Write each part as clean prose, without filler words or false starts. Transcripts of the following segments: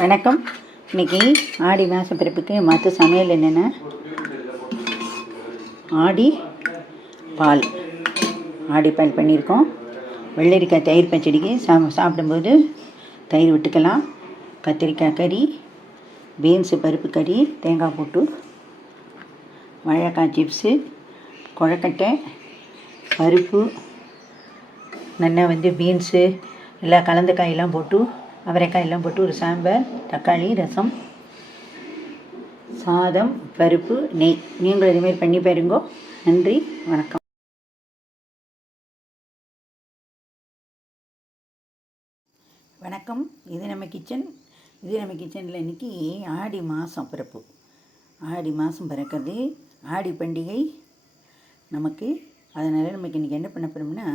வணக்கம். இன்றைக்கி ஆடி மாத பிறப்புக்கு மற்ற சமையல் என்னென்னா ஆடி பால் பண்ணியிருக்கோம். வெள்ளரிக்காய் தயிர் பச்சடிக்கு சாப்பிடும்போது தயிர் விட்டுக்கலாம். கத்திரிக்காய் கறி, பீன்ஸு பருப்பு கறி தேங்காய் போட்டு, வாழைக்காய் சிப்ஸு, கொழக்கட்டை, பருப்பு நல்லா பீன்ஸு எல்லாம் கலந்த காயெல்லாம் போட்டு, அவரைக்காய் எல்லாம் போட்டு ஒரு சாம்பார், தக்காளி ரசம், சாதம், பருப்பு, நெய். நீங்களும் இதுமாரி பண்ணி பாருங்கோ. நன்றி, வணக்கம். வணக்கம். இது நம்ம கிச்சனில் இன்றைக்கி ஆடி மாதம் பிறப்பு. ஆடி மாதம் பிறக்கிறது ஆடி பண்டிகை நமக்கு. அதனால் நமக்கு இன்றைக்கி என்ன பண்ண போகிறோம்னா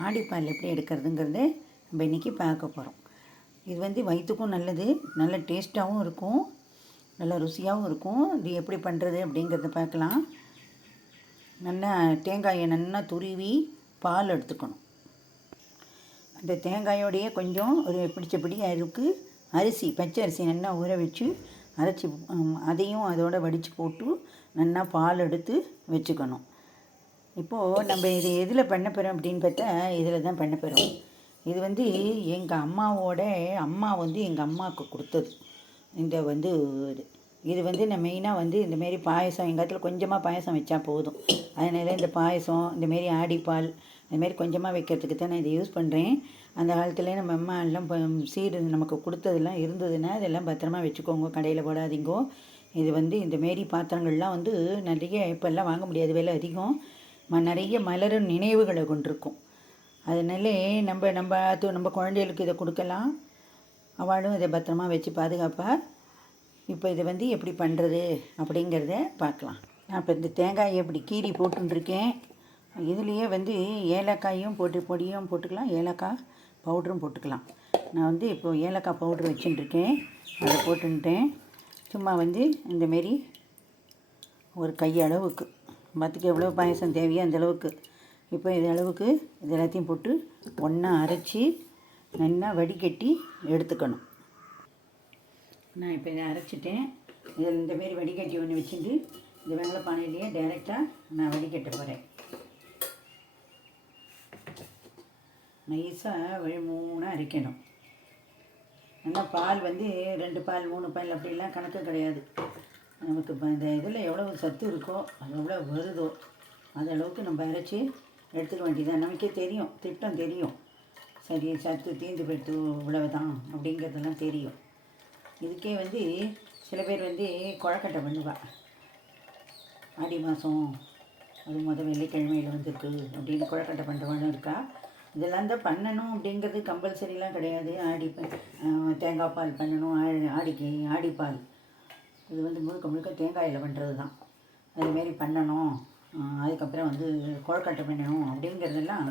ஆடிப்பால் எப்படி எடுக்கிறதுங்கிறத நம்ம இன்றைக்கி பார்க்க போகிறோம். இது வயிற்றுக்கும் நல்லது, நல்ல டேஸ்ட்டாகவும் இருக்கும், நல்ல ருசியாகவும் இருக்கும். இது எப்படி பண்ணுறது அப்படிங்கிறத பார்க்கலாம். நல்லா தேங்காயை நல்லா துருவி பால் எடுத்துக்கணும். அந்த தேங்காயோடையே கொஞ்சம் ஒரு பிடிச்சபடி அருக்கு அரிசி, பச்சை அரிசி நல்லா ஊற வச்சு அரைச்சி அதையும் அதோடு வடித்து போட்டு நல்லா பால் எடுத்து வச்சுக்கணும். இப்போது நம்ம இது எதில் பண்ண போகிறோம் அப்படின்னு பார்த்தா இதில் தான் பண்ண போகிறோம். இது எங்கள் அம்மாவோட அம்மா எங்கள் அம்மாவுக்கு கொடுத்தது. இது நான் மெயினாக இந்தமாரி பாயசம், எங்கள் இடத்துல கொஞ்சமாக பாயசம் வச்சா போதும். அதனால் இந்த பாயசம், இந்தமாரி ஆடிப்பால் இந்தமாரி கொஞ்சமாக வைக்கிறதுக்கு தான் நான் இதை யூஸ் பண்ணுறேன். அந்த காலத்துலேயே நம்ம அம்மா எல்லாம் சீர் நமக்கு கொடுத்ததெல்லாம் இருந்ததுன்னா அதெல்லாம் பத்திரமா வச்சுக்கோங்க, கடையில் போடாதீங்கோ. இது இந்தமாரி பாத்திரங்கள்லாம் நிறைய இப்போல்லாம் வாங்க முடியாது, விலை அதிகம். நிறைய மலரும் நினைவுகளை கொண்டிருக்கும். அதனால நம்ம குழந்தைகளுக்கு இதை கொடுக்கலாம். அவளும் இதை பத்திரமா வச்சு பாதுகாப்பா. இப்போ இதை எப்படி பண்ணுறது அப்படிங்கிறத பார்க்கலாம். நான் இப்போ இந்த தேங்காயை இப்படி கீரி போட்டுருக்கேன். இதுலேயே ஏலக்காயும் பொடியும் போட்டுக்கலாம், ஏலக்காய் பவுடரும் போட்டுக்கலாம். நான் இப்போ ஏலக்காய் பவுட்ரு வச்சுட்டுருக்கேன், அதை போட்டுட்டேன். சும்மா இந்தமாரி ஒரு கையளவுக்கு மற்றுக்கு எவ்வளோ பாயசம் தேவையோ அந்தளவுக்கு. இப்போ இது எல்லாத்தையும் போட்டு ஒன்றா அரைச்சி நல்லா வடிகட்டி எடுத்துக்கணும். நான் இப்போ இதை அரைச்சிட்டேன். இதில் இந்தமாரி வடிகட்டி ஒன்று வச்சுட்டு இந்த வெள்ளை பானையிலேயே டைரெக்டாக நான் வடிகட்ட போகிறேன். நைஸாக மூணாக அரைக்கணும். நல்லா பால் 2 பால் 3 பால் அப்படிலாம் கணக்கு கிடையாது. நமக்கு இப்போ இந்த இதில் எவ்வளோ சத்து இருக்கோ அது எவ்வளோ வருதோ அது அளவுக்கு நம்ம அரைச்சி எடுத்துக்க வேண்டியதான். நமக்கே தெரியும், திட்டம் தெரியும். சரி, சத்து தீர்ந்து போய்ட்டு இவ்வளவு தான் அப்படிங்கிறதெல்லாம் தெரியும். இதுக்கே சில பேர் கொழக்கட்டை பண்ணுவாள். ஆடி மாதம் அது வெள்ளிக்கிழமையில் வந்திருக்கு அப்படின்னு கொழக்கட்டை பண்ணுறவாளும் இருக்கா. இதெல்லாம் தான் பண்ணணும் அப்படிங்கிறது கம்பல்சரிலாம் கிடையாது. தேங்காய் பால் பண்ணணும், ஆடிப்பால் இது முழுக்க தேங்காயில் பண்ணுறது தான். அதுமாரி பண்ணணும், அதுக்கப்புறம் கொழுக்கட்டை பண்ணணும் அப்படிங்கிறதெல்லாம்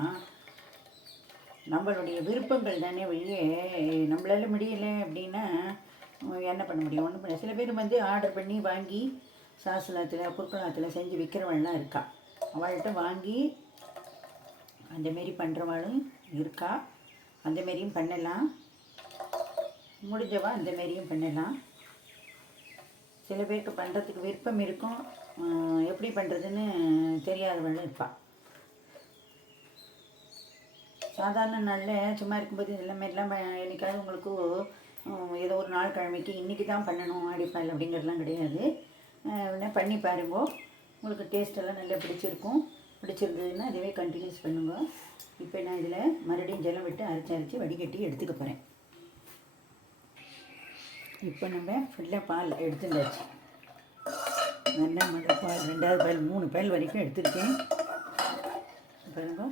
நம்மளுடைய விருப்பங்கள் தானே வெளியே. நம்மளால முடியலை அப்படின்னா என்ன பண்ண முடியும்? ஒன்றும் பண்ண. சில பேர் ஆர்டர் பண்ணி வாங்கி சாசனத்தில் குறுக்கலாத்தில் செஞ்சு விற்கிறவள்லாம் இருக்கா. அவள்கிட்ட வாங்கி அந்தமாரி பண்ணுறவாளும் இருக்கா. அந்தமாரியும் பண்ணலாம், முடிஞ்சவா அந்தமாரியும் பண்ணலாம். சில பேருக்கு பண்ணுறதுக்கு விருப்பம் இருக்கும், எப்படி பண்ணுறதுன்னு தெரியாதவளும் இருப்பாள். சாதாரண நாளில் சும்மா இருக்கும்போது இதெல்லாம் என்றைக்காவது உங்களுக்கு ஏதோ ஒரு நாள் கிழமைக்கு இன்றைக்கி தான் பண்ணணும் ஆடிப்பால் அப்படிங்கிறதுலாம் கிடையாது. பண்ணி பாருங்கோ. உங்களுக்கு டேஸ்ட்டெல்லாம் நல்லா பிடிச்சிருந்ததுன்னா அதுவே கண்டினியூஸ் பண்ணுங்க. இப்போ நான் இதில் மறுபடியும் ஜலம் விட்டு அரைச்சி வடிகட்டி எடுத்துக்க போகிறேன். இப்போ நம்ம ஃபுல்லாக பால் எடுத்துட்டாச்சு. நல்லா முதல் பால், 2வது பால், 3 பால் வரைக்கும் எடுத்துருக்கேன். பாருங்க,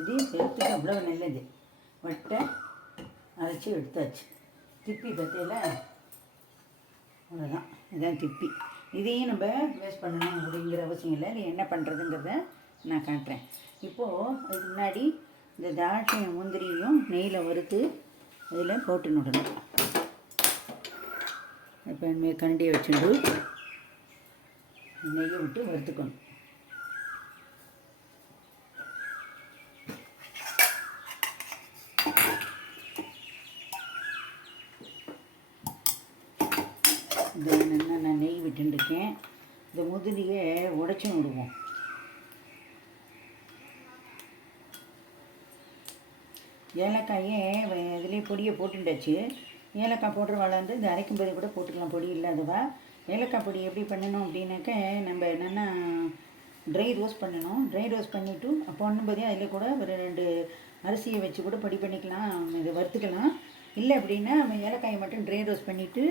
இது ஹெல்த்துக்கு அவ்வளோ நல்லது. வட்டை அரைச்சி எடுத்தாச்சு. திப்பி பற்றியில் அவ்வளோதான், இதுதான் திப்பி. இதையும் நம்ம வேஸ்ட் பண்ணணும் அப்படிங்கிற அவசியம் இல்லை. இது என்ன பண்ணுறதுங்கிறத நான் காட்டுறேன். இப்போது அதுக்கு முன்னாடி இந்த திராட்சை முந்திரியும் நெய்யில் வறுத்து அதில் போட்டு விடணும். இப்போ கரண்டியை வச்சுட்டு நெய்யை விட்டு வறுத்துக்கணும். இந்த நான் நெய் விட்டுருக்கேன். இந்த முந்திரியை உடைச்சும் விடுவோம். ஏலக்காயே இதுலேயே பொடியை போட்டுட்டாச்சு. ஏலக்காய் போடுற வளர்ந்து இந்த அரைக்கும் போது கூட போட்டுக்கலாம், பொடி இல்லாதவா. ஏலக்காய் பொடி எப்படி பண்ணணும் அப்படின்னாக்க, நம்ம என்னென்னா ட்ரை ரோஸ்ட் பண்ணணும். ட்ரை ரோஸ்ட் பண்ணிவிட்டு பண்ணும்போதே அதில் கூட ஒரு 2 அரிசியை வச்சு கூட பொடி பண்ணிக்கலாம், இதை வறுத்துக்கலாம். இல்லை அப்படின்னா நம்ம ஏலக்காயை மட்டும் ட்ரை ரோஸ்ட் பண்ணிவிட்டு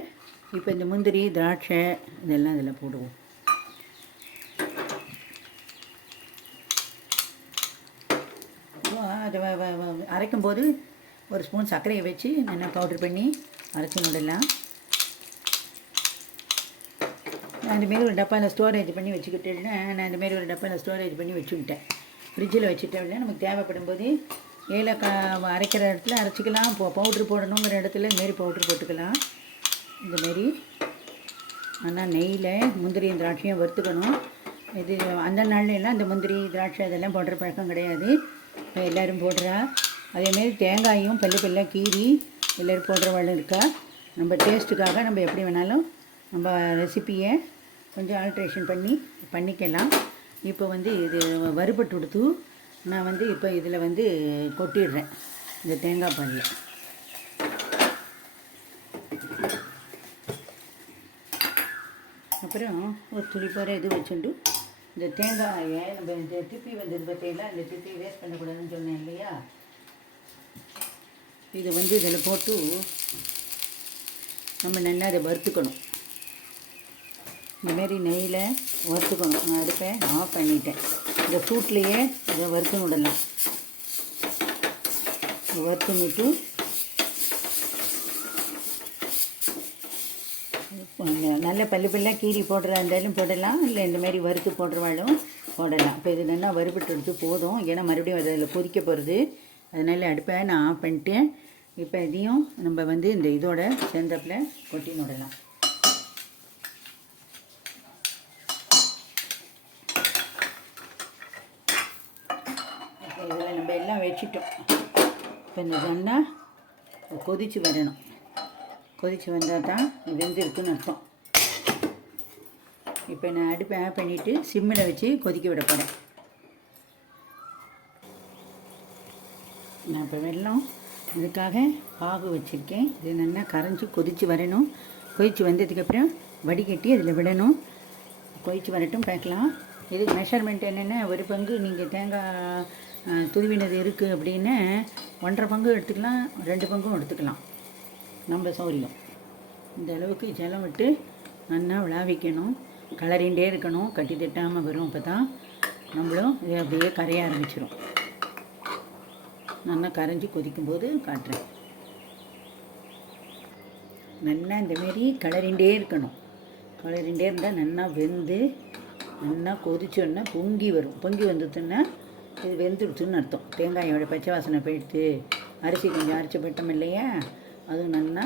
இப்போ இந்த முந்திரி திராட்சை இதெல்லாம் இதில் போடுவோம். அதை அரைக்கும்போது ஒரு ஸ்பூன் சர்க்கரையை வச்சு நல்லா பவுட்ரு பண்ணி அரைச்சி விடலாம். நான் இந்தமாரி ஒரு டப்பாவில் ஸ்டோரேஜ் பண்ணி வச்சுக்கிட்டேன்னா, நான் இந்தமாரி ஒரு டப்பாவில் ஸ்டோரேஜ் பண்ணி வச்சுக்கிட்டேன். ஃப்ரிட்ஜில் வச்சுட்டோம்னா நமக்கு தேவைப்படும் போது ஏலக்காய் அரைக்கிற இடத்துல அரைச்சிக்கலாம், பவுட்ரு போடணுங்கிற இடத்துல இதுமாரி பவுட்ரு போட்டுக்கலாம். இந்தமாரி ஆனால் நெய்யில் முந்திரியும் திராட்சையும் வறுத்துக்கணும். இது அந்த நாள்லாம் இந்த முந்திரி திராட்சை இதெல்லாம் போடுற பழக்கம் கிடையாது, இப்போ எல்லோரும் போடுறா. அதேமாரி தேங்காயும் பல்லாக கீறி எல்லோரும் போடுறவாளும் இருக்கா. நம்ம டேஸ்ட்டுக்காக நம்ம எப்படி வேணாலும் நம்ம ரெசிப்பியை கொஞ்சம் ஆல்ட்ரேஷன் பண்ணிக்கலாம். இப்போ இது வறுபட்டு கொடுத்து நான் இப்போ இதில் கொட்டிடுறேன் இந்த தேங்காய் பாலில். அப்புறம் ஒரு துளி போகிற இது வச்சுட்டு இந்த தேங்காயை நம்ம இந்த திப்பி பார்த்தீங்களா, இந்த திப்பி வேஸ்ட் பண்ணக்கூடாதுன்னு சொன்னேன் இல்லையா. இதை இதில் போட்டு நம்ம நல்லா அதை வறுத்துக்கணும். இந்தமாரி நெய்யில் வறுத்துக்கணும். நான் அடுப்பை ஆஃப் பண்ணிட்டேன். இந்த சூட்லேயே இதை வறுத்து விடலாம். வறுத்துன்னுட்டு நல்ல பல்லாக கீரி போடுறா இருந்தாலும் போடலாம், இல்லை இந்தமாரி வறுத்து போடுறவாளும் போடலாம். இப்போ இது நல்லா வறுபட்டு எடுத்து போதும், ஏன்னா மறுபடியும் அதில் கொதிக்க போகிறது. அதனால் அடுப்பை நான் ஆஃப் பண்ணிட்டேன். இப்போ இதையும் நம்ம இந்த இதோட சேர்ந்தப்பில் கொட்டின்னு விடலாம். இப்போ இதில் நம்ம எல்லாம் வச்சுட்டோம். இப்போ இந்த நல்லா கொதித்து வரணும். கொதித்து வந்தால் தான் வெந்திருக்குன்னு அர்த்தம். இப்போ நான் அடுப்பை ஆஃப் பண்ணிவிட்டு சிம்மில் வச்சு கொதிக்க விட போகிறேன். நான் இப்போ வெல்லம் இதுக்காக பாகு வச்சுருக்கேன். இது நல்லா கரைஞ்சி கொதித்து வரணும். கொதித்து வந்ததுக்கப்புறம் வடிகட்டி அதில் விடணும். கொதித்து வரட்டும் பார்க்கலாம். இதுக்கு மெஷர்மெண்ட் என்னென்னா, ஒரு பங்கு நீங்கள் தேங்காய் துருவினது இருக்குது அப்படின்னு 1.5 பங்கு எடுத்துக்கலாம், 2 பங்கும் எடுத்துக்கலாம், நம்ம சௌரியம். இந்த அளவுக்கு ஜலம் விட்டு நல்லா விளாவிக்கணும். கலரிண்டே இருக்கணும், கட்டி தட்டாமல் வரும். அப்போ தான் நம்மளும் இது அப்படியே கரைய ஆரம்பிச்சிடும். நல்லா கரைஞ்சி கொதிக்கும்போது காட்டுறேன். நல்லா இந்தமாரி கலரிண்டே இருக்கணும். கலரிண்டே இருந்தால் நல்லா வெந்து நல்லா கொதிச்சோன்னா பொங்கி வரும். பொங்கி வந்துட்டுன்னா இது வெந்துடுச்சுன்னு அர்த்தம். தேங்காயோட பச்சை வாசனை போயிடுத்து, அரிசி கொஞ்சம் அரைச்சி போட்டோம் இல்லையா, அதுவும் நல்லா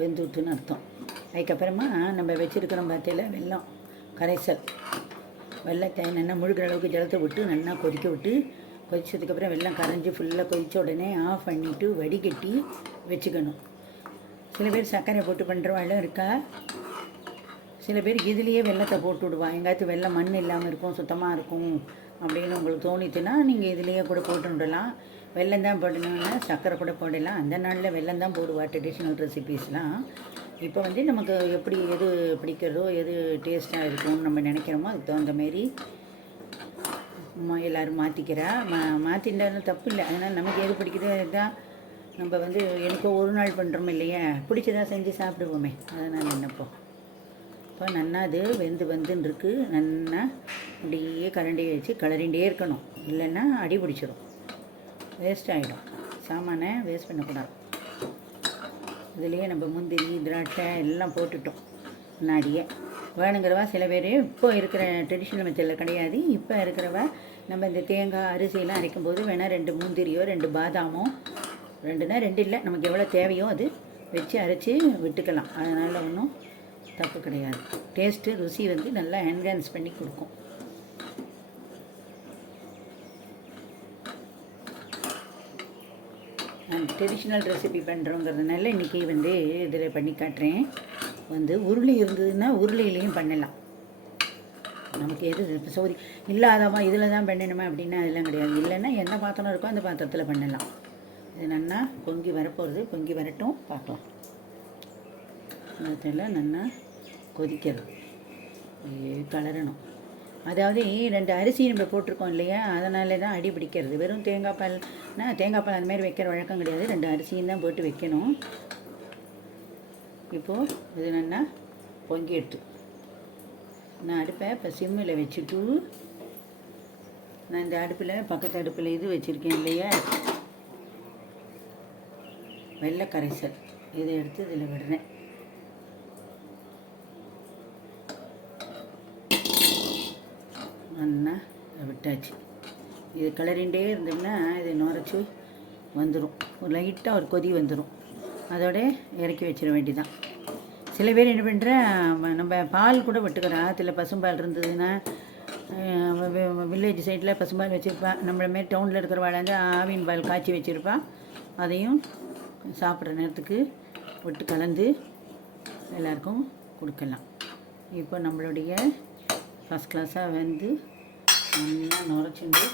வெந்துட்டுன்னு அர்த்தம். அதுக்கப்புறமா நம்ம வச்சுருக்கிறோம் பார்த்தியில வெல்லம் கரைசல், வெள்ளத்தை நல்லா முழுகிற அளவுக்கு ஜலத்தை விட்டு நல்லா கொதிக்க விட்டு, கொதித்ததுக்கப்புறம் வெல்லம் கரைஞ்சி ஃபுல்லாக கொதித்த உடனே ஆஃப் பண்ணிவிட்டு வடிகட்டி வச்சுக்கணும். சில பேர் சர்க்கரை போட்டு பண்ணுறவாளும் இருக்கா. சில பேர் இதுலேயே வெல்லத்தை போட்டு விடுவா. எங்காச்சும் வெல்லம் மண் இல்லாமல் இருக்கும், சுத்தமாக இருக்கும் அப்படின்னு உங்களுக்கு தோணிச்சுன்னா நீங்கள் இதுலேயே கூட போட்டு விடலாம். வெல்லம் தான் போடணுன்னா சர்க்கரை கூட போடலாம். அந்த நாளில் வெல்லம் தான் போடுவா ட்ரெடிஷ்னல் ரெசிபீஸ்லாம். இப்போ நமக்கு எப்படி எது பிடிக்கிறதோ, எது டேஸ்ட்டாக இருக்கும்னு நம்ம நினைக்கிறோமோ அதுக்கு தகுந்த மாரி எல்லோரும் மாற்றிக்கிறா. மாற்றிட்டாலும் தப்பு இல்லை. அதனால் நமக்கு எது பிடிக்குதோ அதுதான் நம்ம எனக்கோ ஒரு நாள் பண்ணுறோம் இல்லையா, பிடிச்சதாக செஞ்சு சாப்பிடுவோமே, அதை நான் நினைப்போம். இப்போ நல்லா அது வந்துன்னு இருக்குது. நல்லா அப்படியே கரண்டியை வச்சு கலரிண்டே இருக்கணும், இல்லைன்னா அடி பிடிச்சிடும், வேஸ்ட் ஆகிடும். சாமானை வேஸ்ட் பண்ணக்கூடாது. இதுலேயே நம்ம முந்திரி திராட்சை எல்லாம் போட்டுட்டோம் முன்னாடியே. வேணுங்கிறவா சில பேர் இப்போ இருக்கிற ட்ரெடிஷ்னல் மெத்தடில் கிடையாது, இப்போ இருக்கிறவ நம்ம இந்த தேங்காய் அரிசியெல்லாம் அரைக்கும்போது வேணால் 2 முந்திரியோ 2 பாதாமோ, 2னா 2 இல்லை, நமக்கு எவ்வளோ தேவையோ அது வச்சு அரைச்சி விட்டுக்கலாம். அதனால் ஒன்றும் தப்பு கிடையாது. டேஸ்ட்டு ருசி நல்லா என்ஹான்ஸ் பண்ணி கொடுக்கும். நான் ட்ரெடிஷ்னல் ரெசிபி பண்ணுறோங்கிறதுனால இன்றைக்கி இதில் பண்ணி காட்டுறேன். வந்து உருளி இருந்ததுன்னா உருளையிலையும் பண்ணலாம். நமக்கு எது இப்போ சௌரி இல்லாதவா இதில் தான் பண்ணணுமா அப்படின்னா அதெல்லாம் கிடையாது. இல்லைன்னா என்ன பாத்திரம் இருக்கோ அந்த பாத்திரத்தில் பண்ணலாம். இது நல்லா பொங்கி வரப்போகிறது. பொங்கி வரட்டும், பார்க்கலாம். அதில் நல்லா கொதிக்கிறது, கலரணும். அதாவது 2 அரிசி நம்ம போட்டிருக்கோம் இல்லையா, அதனால தான் அடி பிடிக்கிறது. வெறும் தேங்காய் பால் அந்த மாதிரி வைக்கிற வழக்கம் கிடையாது. 2 அரிசியும் தான் போட்டு வைக்கணும். இப்போது இது நல்லா பொங்கி எடுத்து நான் அடுப்பை இப்போ சிம்மில் வச்சுட்டு, நான் இந்த அடுப்பில் பக்கத்து அடுப்பில் இது வச்சுருக்கேன் இல்லையா, வெள்ளை கரைசல், இதை எடுத்து இதில் விடுறேன். நல்லா விட்டாச்சு. இது கிளறிண்டே இருந்தோம்னா இது நுரைச்சி வந்துடும். ஒரு லைட்டாக ஒரு கொதி வந்துடும். அதோட இறக்கி வச்சிட வேண்டிதான். சில பேர் என்ன பண்ணுறேன், நம்ம பால் கூட விட்டுக்கிறோம். ஆற்றுல பசும்பால் இருந்ததுன்னா, வில்லேஜ் சைடில் பசும்பால் வச்சுருப்பான். நம்மள மாரி டவுனில் இருக்கிற வாழை ஆவின் பால் காய்ச்சி வச்சுருப்பான். அதையும் சாப்பிட்ற நேரத்துக்கு விட்டு கலந்து எல்லாருக்கும் கொடுக்கலாம். இப்போ நம்மளுடைய ஃபஸ்ட் கிளாஸாக வந்து நல்லா நுரைச்சிண்டு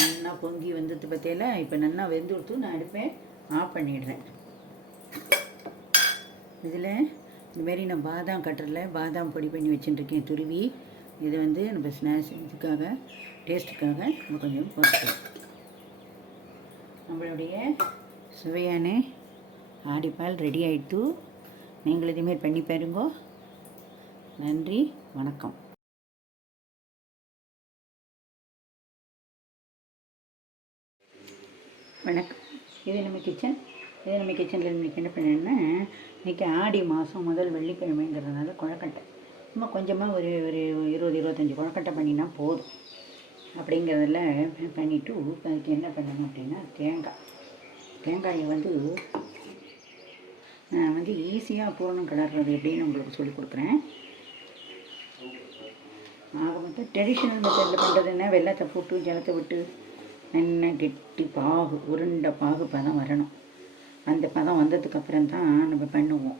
நல்லா பொங்கி வந்துட்டு பற்றியில இப்போ நல்லா வெந்து கொடுத்து நான் அடுப்பை ஆஃப் பண்ணிடுறேன். இதில் இந்தமாரி நான் பாதாம் கட்டரில் பாதாம் பொடி பண்ணி வச்சுட்டுருக்கேன் துருவி. இதை வந்து நம்ம ஸ்நாக்ஸ் இதுக்காக டேஸ்ட்டுக்காக நம்ம கொஞ்சம் போட்டுக்கலாம். நம்மளுடைய சுவையான ஆடிப்பால் ரெடி ஆகிட்டு. நீங்கள் இதேமாரி பண்ணி பாருங்க. நன்றி, வணக்கம். வணக்கம். இது நம்ம கிச்சனில் இன்றைக்கி என்ன பண்ணேன்னா, இன்றைக்கி ஆடி மாதம் முதல் வெள்ளிக்கிழமைங்கிறதுனால கொழக்கட்டை சும்மா கொஞ்சமாக ஒரு 20-25 கொழக்கட்டை பண்ணினா போதும் அப்படிங்கிறதில் பண்ணிவிட்டு, அதுக்கு என்ன பண்ணணும் அப்படின்னா, தேங்காயை வந்து நான் வந்து ஈஸியாக பூரணம் கிளறது எப்படின்னு உங்களுக்கு சொல்லிக் கொடுக்குறேன். ஆக மொத்தம் ட்ரெடிஷ்னல் மெத்தடில் பண்ணுறதுன்னா வெள்ளத்தை போட்டு ஜலத்தை விட்டு நல்லா கெட்டி பாகு, உருண்டை பாகு பதம் வரணும். அந்த பதம் வந்ததுக்கப்புறம் தான் நம்ம பண்ணுவோம்.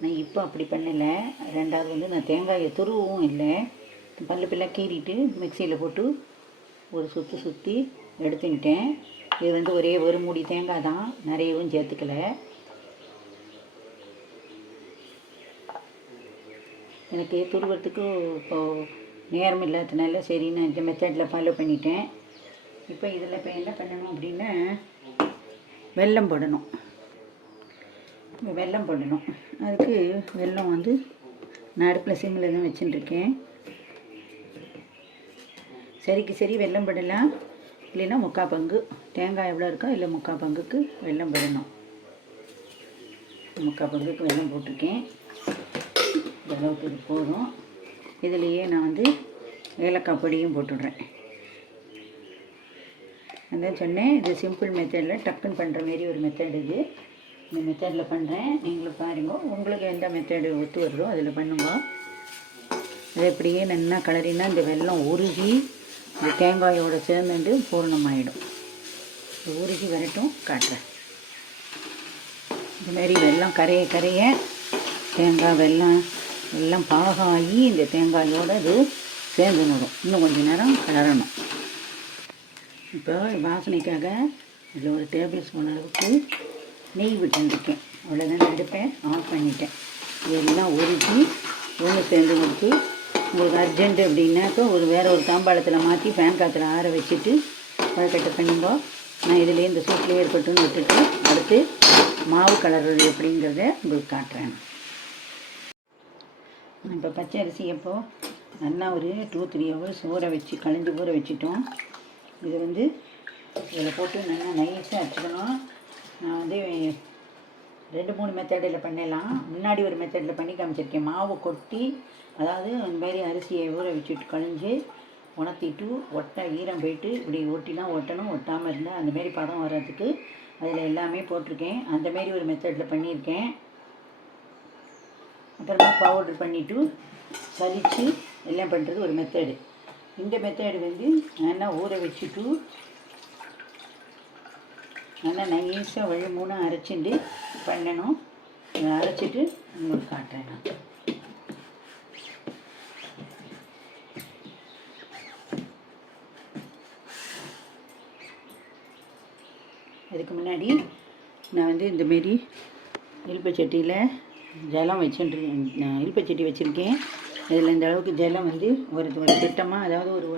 நான் இப்போ அப்படி பண்ணலை. ரெண்டாவது வந்து நான் தேங்காயை துருவும் இல்லை, பல்ல கீறிட்டு மிக்சியில் போட்டு ஒரு சுற்றி எடுத்துக்கிட்டேன். இது வந்து ஒரே ஒரு மூடி தேங்காய் தான், நிறையவும் சேர்த்துக்கலை. எனக்கு துருவத்துக்கு இப்போது நேரம் இல்லாததுனால சரி நான் இந்த மெத்தடில் ஃபாலோ பண்ணிட்டேன். இப்போ இதில் இப்போ என்ன பண்ணணும் அப்படின்னா, வெல்லம் போடணும். அதுக்கு வெல்லம் வந்து நான் அடுப்பில் சிம்மில் தான் வச்சுட்டுருக்கேன். சரிக்கு சரி வெல்லம் போடலாம், இல்லைன்னா 3/4 பங்கு தேங்காய் எவ்வளோ இருக்கோ இல்லை 3/4 பங்குக்கு வெல்லம் போடணும். 3/4 பங்குக்கு வெல்லம் போட்டிருக்கேன். இந்த அளவுக்கு இது போதும். இதுலேயே நான் வந்து ஏலக்காய் பொடியும் போட்டுடுறேன். அதான் சொன்னேன், இது சிம்பிள் மெத்தடில் டக்குன்னு பண்ணுற மாரி ஒரு மெத்தட் இது. இந்த மெத்தடில் பண்ணுறேன், நீங்களும் பாருங்க. உங்களுக்கு எந்த மெத்தடு ஒத்து வருதோ அதில் பண்ணுங்க. அது எப்படியே நல்லா கலரினா இந்த வெல்லம் உருகி இந்த தேங்காயோடு சேர்ந்துட்டு பூர்ணமாகிடும். உருகி வரட்டும், காட்டுறேன். இதுமாரி வெல்லம் கரைய தேங்காய் வெல்லம் எல்லாம் பாகாகி இந்த தேங்காயோடு இது சேர்ந்து நடும். இன்னும் கொஞ்சம் நேரம் கிளறணும். இப்போ வாசனைக்காக இதில் ஒரு டேபிள் ஸ்பூன் அளவுக்கு நெய் விட்டுருக்கேன். அவ்வளோதான், அடுப்பை ஆஃப் பண்ணிட்டேன். இதெல்லாம் உருக்கி ஒன்று சேர்ந்து கொடுத்து, உங்களுக்கு அர்ஜென்ட்டு அப்படின்னாக்கா வேறு ஒரு தாம்பாளத்தில் மாற்றி ஃபேன் காற்றுல ஆற வச்சுட்டு கொழுக்கட்டை பண்ணிங்கோ. நான் இதிலே இந்த சூட்லேயே இருக்கட்டும்னு விட்டுட்டு அடுத்து மாவு கலர்றது எப்படிங்கிறத உங்களுக்கு காட்டுறேன். இப்போ பச்சை அரிசி எப்போது நல்லா ஒரு 2-3 ஹவர்ஸ் ஊற வச்சுட்டோம். இது வந்து இதில் போட்டு நல்லா நைஸாக அரைச்சிக்கணும். நான் வந்து 2-3 மெத்தடில் பண்ணலாம். முன்னாடி ஒரு மெத்தடில் பண்ணி காமிச்சிருக்கேன். மாவு கொட்டி, அதாவது இந்த மாதிரி அரிசியை ஊற வச்சுட்டு கழிஞ்சு உணர்த்திட்டு ஈரம் போயிட்டு இப்படி ஒட்டணும், ஒட்டாமல் இருந்தால் அந்தமாரி பதம் வர்றதுக்கு அதில் எல்லாமே போட்டிருக்கேன். அந்தமாரி ஒரு மெத்தடில் பண்ணியிருக்கேன். அப்புறமா பவுட்ரு பண்ணிவிட்டு சலித்து எல்லாம் பண்ணுறது ஒரு மெத்தடு. இந்த மெத்தடு வந்து நல்லா ஊற வச்சுட்டு நல்லா நைஸாக வழுமூணாக அரைச்சிட்டு பண்ணணும். இதை அரைச்சிட்டு உங்களுக்கு காட்டுறேன் நான். இதுக்கு முன்னாடி நான் வந்து இந்தமாரி இலுப்பச்சட்டியில் ஜலம் வச்சுட்டுருக்கேன். இலுப்பச்சட்டி வச்சுருக்கேன். இதில் இந்த அளவுக்கு ஜலம் வந்து ஒரு திட்டமாக, அதாவது ஒரு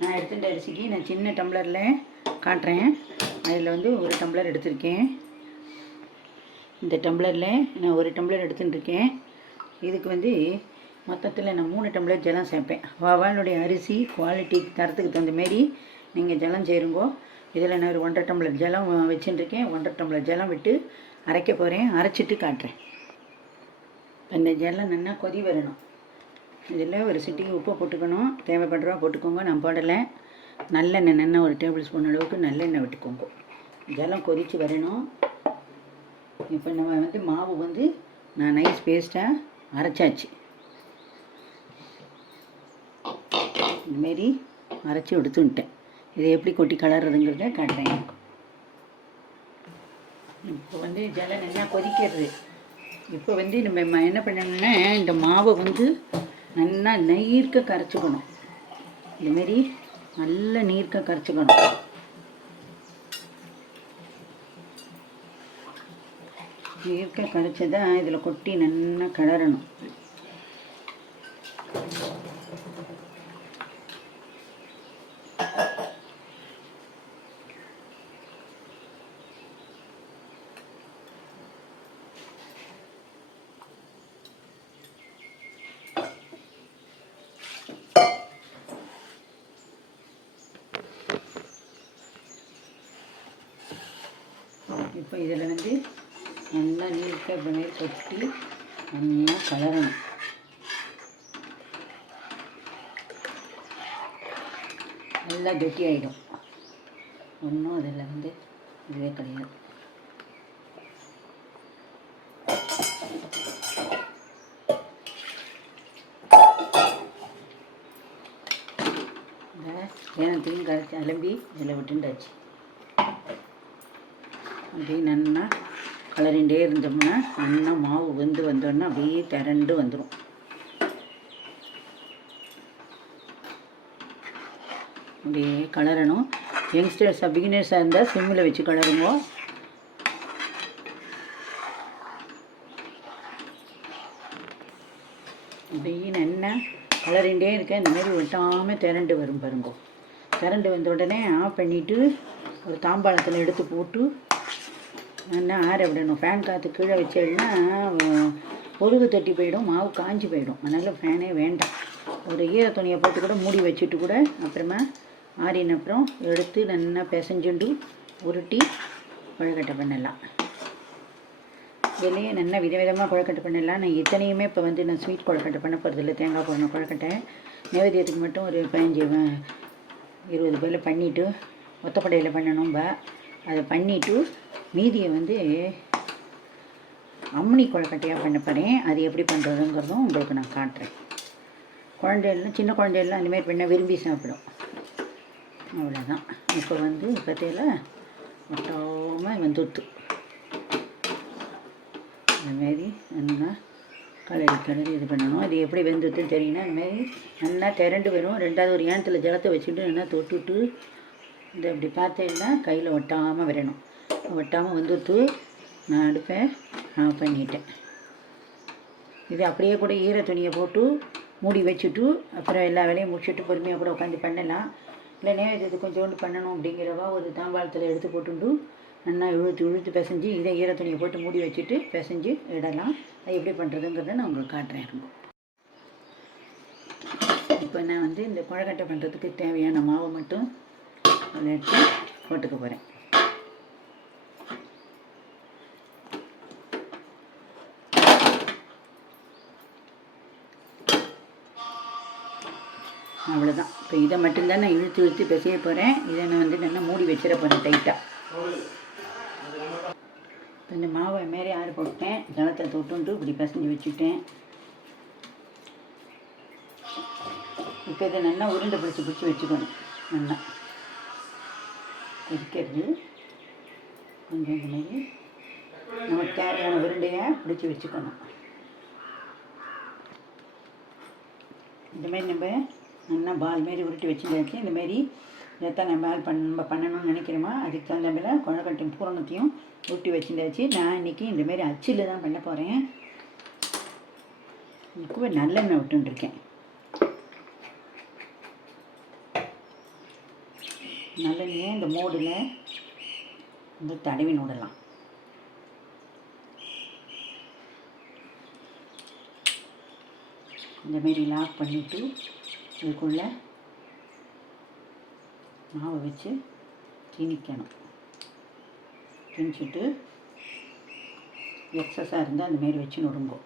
நான் எடுத்துகிட்ட அரிசிக்கு நான் சின்ன டம்ளரில் காட்டுறேன். அதில் வந்து ஒரு டம்ளர் எடுத்திருக்கேன். இந்த டம்ளரில் நான் ஒரு டம்ளர் எடுத்துட்டுருக்கேன். இதுக்கு வந்து மொத்தத்தில் நான் 3 டம்ளர் ஜலம் சேர்ப்பேன். வாவாளுடைய அரிசி குவாலிட்டி தரத்துக்கு தகுந்தமாரி நீங்கள் ஜலம் சேருங்கோ. இதில் நான் ஒரு 1.5 டம்ளர் ஜலம் வச்சுட்டுருக்கேன். 1.5 டம்ளர் ஜலம் விட்டு அரைக்க போகிறேன். அரைச்சிட்டு காட்டுறேன். இந்த ஜலம் நல்லா கொதி வரணும். இதில் ஒரு சிட்டிக்கு உப்பு போட்டுக்கணும். தேவைப்படுறவா போட்டுக்கோங்க. நான் போடலை. நல்லெண்ணெய் ஒரு டேபிள் ஸ்பூன் அளவுக்கு நல்லெண்ணெய் விட்டுக்கோங்க. ஜலம் கொதித்து வரணும். இப்போ நம்ம வந்து மாவு வந்து நான் நைஸ் பேஸ்ட்டாக அரைச்சாச்சு. இதுமாரி அரைச்சி எடுத்துன்ட்டேன். இதை எப்படி கொட்டி கலர்றதுங்கிறத காட்டுறேன். இப்போ வந்து ஜலம் நல்லா கொதிக்கிறது. இப்போ வந்து நம்ம என்ன பண்ணணும்னா, இந்த மாவை வந்து நல்லா நீர்க்க கரைச்சிக்கணும். இதுமாரி நல்ல நீர்க்க கரைச்சிக்கணும். நீர்க்க கரைச்சதான் இதில் கொட்டி நல்லா கிளறணும். இப்போ இதில் வந்து நல்லா நீர்க்க நீர் கொட்டி நல்லா கலரணும். நல்லா கெட்டி ஆகிடும். ஒன்றும் அதில் வந்து இதுவே கிடையாது. ஏனத்தையும் கரைச்சி அலம்பி இதில் விட்டுண்டாச்சு. அப்படியே நல்லா கலரிண்டே இருந்தோம்னா நல்லா மாவு வந்தோடனே அப்படியே திரண்டு வந்துடும். அப்படியே கலரணும். யங்ஸ்டர்ஸாக பிகினர்ஸாக இருந்தால் சிம்மில் வச்சு கலருங்க. அப்படியே நல்லா கலரிண்டே இருக்க. இந்தமாரி விட்டாமல் திரண்டு வரும் பாருங்க. திரண்டு வந்த உடனே ஆஃப் பண்ணிவிட்டு ஒரு தாம்பாளத்தில் எடுத்து போட்டு நல்லா ஆற விடணும். ஃபேன் காற்று கீழே வச்சேன்னா பொருகு தட்டி போயிடும், மாவு காஞ்சி போயிடும். அதனால் ஃபேனே வேண்டாம். ஒரு ஈர துணியை போட்டு கூட மூடி வச்சுட்டு கூட அப்புறமா ஆறின அப்புறம் எடுத்து நல்லா பிசைஞ்சுண்டு உருட்டி கொழுக்கட்டை பண்ணலாம். இதுலேயே நல்லா விதவிதமாக கொழுக்கட்டை பண்ணலாம். நான் இத்தனையுமே இப்போ வந்து நான் ஸ்வீட் கொழுக்கட்டை பண்ண போகிறதில்ல. தேங்காய் போடணும் கொழுக்கட்டை நைவேத்தியத்துக்கு மட்டும் ஒரு 15-20 பேர் பண்ணிவிட்டு ஒத்தப்படையில் பண்ணணும்ப. அதை பண்ணிவிட்டு மீதியை வந்து அம்மினி கொழுக்கட்டையாக பண்ண போகிறேன். அது எப்படி பண்ணுறதுங்கிறதும் உங்களுக்கு நான் காட்டுறேன். குழந்தைகள்லாம் சின்ன குழந்தைகள்லாம் அந்தமாரி பண்ண விரும்பி சாப்பிடும். அவ்வளோதான். இப்போ வந்து பற்றியில் ஒட்டாமல் வந்துடுத்து. இந்தமாரி நல்லா கலரி இது பண்ணணும். அது எப்படி வெந்துட்டுன்னு தெரியுன்னா இந்தமாரி நல்லா திரண்டு வரும். ரெண்டாவது ஒரு ஏனத்தில் ஜலத்தை வச்சுட்டு நல்லா தொட்டுட்டு இதை அப்படி பார்த்தேன்னா கையில் ஒட்டாமல் வரணும். ஒட்டாமல் வந்துட்டு நான் அடுப்பை ஆஃப் பண்ணிட்டேன். இது அப்படியே கூட ஈர துணியை போட்டு மூடி வச்சுட்டு அப்புறம் எல்லா வேலையும் முடிச்சுட்டு பொறுமையாக கூட உட்காந்து பண்ணலாம். இல்லை இது கொஞ்சோண்டு பண்ணணும் அப்படிங்கிறவா ஒரு தாம்பாளத்தில் எடுத்து போட்டுண்டு நல்லா இழுத்து பிசைஞ்சு இதை ஈர துணியை போட்டு மூடி வச்சுட்டு பிசைஞ்சு இடலாம். அது எப்படி பண்ணுறதுங்கிறத நான் உங்களுக்கு காட்டுறேன். இப்போ நான் வந்து இந்த கொழுக்கட்டை பண்ணுறதுக்கு தேவையான மாவை மட்டும் அதில் எடுத்து போட்டுக்க போகிறேன். அவ்வளோதான். இப்போ இதை மட்டும்தான் நான் இழுத்து பிசைய போகிறேன். இதை நான் வந்து நல்லா மூடி வச்சிட போகிறேன் டைட்டாக. இப்போ இந்த மாவை மாரி ஆறு போட்டேன். ஜலத்தை தொட்டுண்டு இப்படி பிசைஞ்சு வச்சுட்டேன். இப்போ இதை நல்லா உருண்டை பிடிச்சி வச்சுக்கணும். நல்லா கொதிக்கிறது கொஞ்சம் இந்த மாதிரி நமக்கு தேவையான உருண்டையை பிடிச்சி வச்சுக்கணும். இந்தமாரி நம்ம நல்லா பால் மாரி உருட்டி வச்சுட்டாச்சு. இந்தமாரி எத்தனை பால் நம்ம பண்ணணும்னு நினைக்கிறோமோ அதுக்கு தகுந்த கொழுக்கட்டையும் பூரணத்தையும் உருட்டி வச்சுட்டாச்சு. நான் இன்றைக்கி இந்தமாரி அச்சில் தான் பண்ண போகிறேன். இப்போ நல்லெண்ணெய் விட்டுருக்கேன். நல்லெண்ணெயை இந்த மோடில் இந்த தடவி விடலாம். இந்தமாரி லாக் பண்ணிவிட்டு இதுக்குள்ளே மாவை வச்சு திணிக்கணும். திணிச்சிட்டு எக்ஸஸாக இருந்தால் அந்தமாரி வச்சு நொறுங்கும்.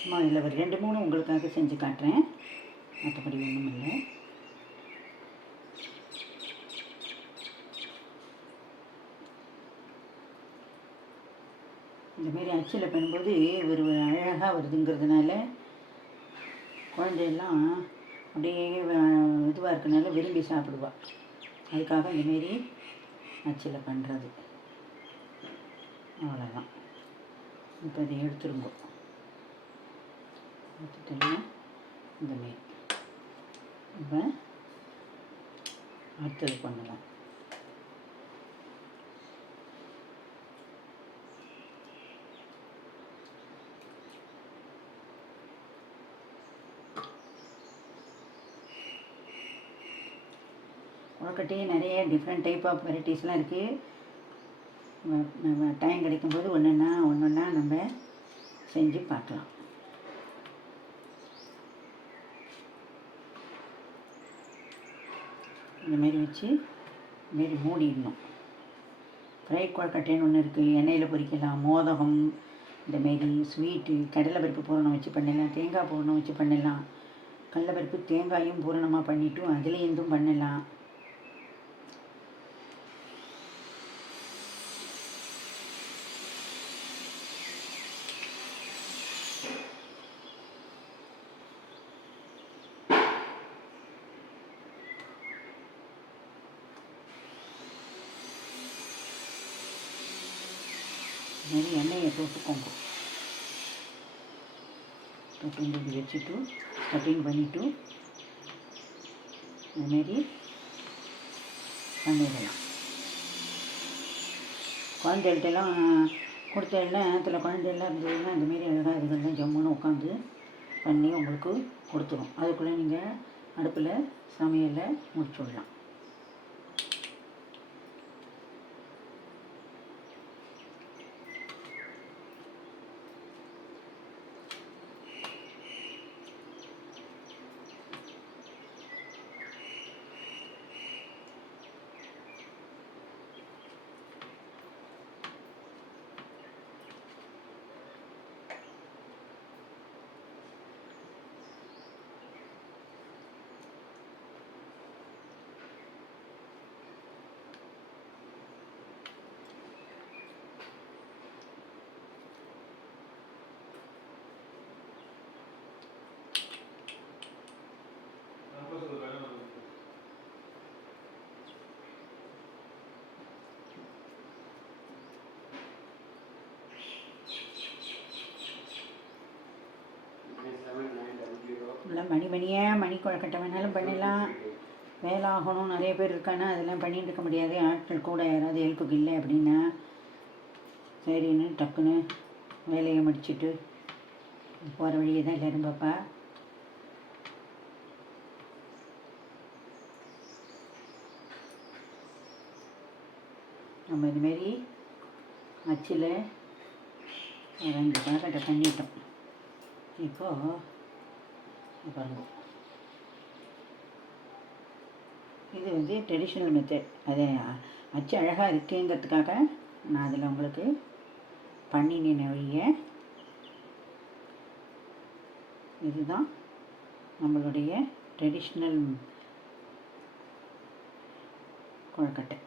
சும்மா இதில் ஒரு 2-3 உங்களுக்காக செஞ்சு காட்டுறேன், மற்றபடி ஒன்றும் இல்லை. இந்தமாரி அச்சில் பண்ணும்போது ஒரு அழகாக வருதுங்கிறதுனால குழந்தையெல்லாம் அப்படியே இதுவாக இருக்கனால விரும்பி சாப்பிடுவாள். அதுக்காக இந்தமாரி அச்சில் பண்ணுறது. அவ்வளோதான். இப்போ அதை எடுத்துருங்க. எடுத்துட்டோம்னா இந்தமாரி இப்போ அடுத்தது பண்ணலாம். கொழுக்கட்டையே நிறைய டிஃப்ரெண்ட் டைப் ஆஃப் வெரைட்டிஸ்லாம் இருக்குது. டைம் கிடைக்கும்போது ஒன்றா நம்ம செஞ்சு பார்க்கலாம். இந்தமாரி வச்சு இந்தமாரி மூடிடணும். ஃப்ரை கொழுக்கட்டைன்னு ஒன்று இருக்குது, எண்ணெயில் பொரிக்கலாம். மோதகம், இந்தமாரி ஸ்வீட்டு, கடலைப்பருப்பு பூரணம் வச்சு பண்ணலாம், தேங்காய் பூரணம் வச்சு பண்ணலாம். கடலைப்பருப்பு தேங்காயும் பூரணமாக பண்ணிவிட்டு அதுலேருந்தும் பண்ணலாம். இதுமாரி எண்ணெயை தொட்டுக்கோங்க. தொட்டு இப்படி வச்சுட்டு கட்டிங் பண்ணிவிட்டு இதுமாரி பண்ணிடலாம். குழந்தைகள்கிட்டலாம் கொடுத்தேன்னா அதில் குழந்தையெல்லாம் இருந்ததுன்னா இந்தமாரி அழகாக இதுகள்லாம் ஜம்முன்னு உட்காந்து பண்ணி உங்களுக்கு கொடுத்துரும். அதுக்குள்ளே நீங்கள் அடுப்பில் சமையலை முடிச்சுடலாம். இல்லை மணி கொழுக்கட்டை வேணாலும் பண்ணிடலாம். வேலை ஆகணும், நிறைய பேர் இருக்கானா அதெல்லாம் பண்ணிட்டு இருக்க முடியாது. ஆட்கள் கூட யாராவது ஹெல்ப்புக்கு இல்லை அப்படின்னா சரின்னு டக்குன்னு வேலையை முடிச்சுட்டு போகிற வழியை தான் எல்லோரும் பார்ப்பா. நம்ம இதுமாரி அச்சில் 2 கொழுக்கட்டை பண்ணிட்டோம். இப்போது பாருங்க, இது ட்ரெடிஷ்னல் மெத்தட். அது அச்சு அழகாக இருக்குங்கிறதுக்காக நான் அதில் உங்களுக்கு பண்ணினேன் வழிய. இதுதான் நம்மளுடைய ட்ரெடிஷ்னல் கொழுக்கட்டை.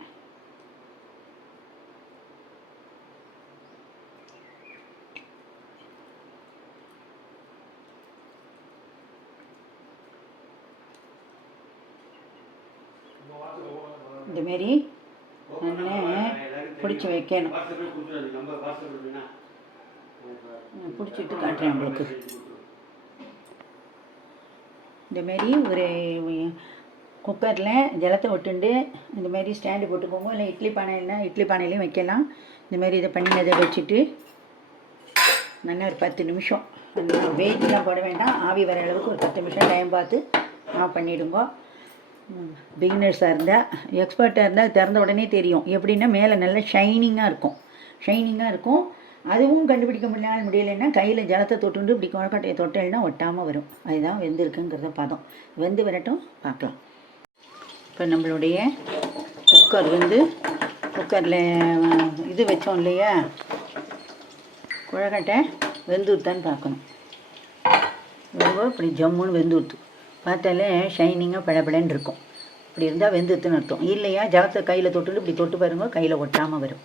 இந்தமாரி நல்லா பிடிச்சி வைக்கணும். பிடிச்சிட்டு காட்டுறேன் உங்களுக்கு. இந்தமாரி ஒரு குக்கரில் ஜலத்தை விட்டுண்டு இந்தமாரி ஸ்டாண்டு போட்டுக்கோங்க. இல்லை இட்லி பானைன்னா இட்லி பானையிலையும் வைக்கலாம். இந்தமாரி இதை பண்ணி அதை வச்சுட்டு நல்லா ஒரு 10 நிமிஷம் வெயிட்லாம் போட வேண்டாம். ஆவி வர அளவுக்கு ஒரு 10 நிமிஷம் டைம் பார்த்து ஆஃப் பண்ணிவிடுங்க. பிகினர்ஸாக இருந்தால், எக்ஸ்பர்ட்டாக இருந்தால் திறந்த உடனே தெரியும். எப்படின்னா மேலே நல்லா ஷைனிங்காக இருக்கும். அதுவும் கண்டுபிடிக்க முடியலைன்னா கையில் ஜலத்தை தொட்டுண்டு இப்படி கொழக்கட்டையை தொட்டேன்னா ஒட்டாமல் வரும். அதுதான் வெந்திருக்குங்கிறத பதம். வெந்து வரட்டும், பார்க்கலாம். இப்போ நம்மளுடைய குக்கரில் இது வச்சோம் இல்லையா, கொழக்கட்டை வெந்துருத்தான்னு பார்க்கணும். ரொம்ப இப்படி ஜம்முன்னு வெந்துருத்து பார்த்தாலே ஷைனிங்காக பளபளன்னு இருக்கும். இப்படி இருந்தால் வெந்துருத்துன்னு அர்த்தம். இல்லையா ஜலத்தை கையில் தொட்டுட்டு இப்படி தொட்டு பாருங்க, கையில் ஒட்டாமல் வரும்.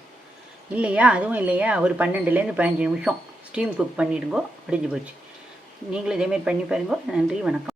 இல்லையா அதுவும் இல்லையா ஒரு 12லேருந்து 15 நிமிஷம் ஸ்டீம் குக் பண்ணிவிடுங்கோ, முடிஞ்சு போச்சு. நீங்களும் இதேமாரி பண்ணி பாருங்க. நன்றி, வணக்கம்.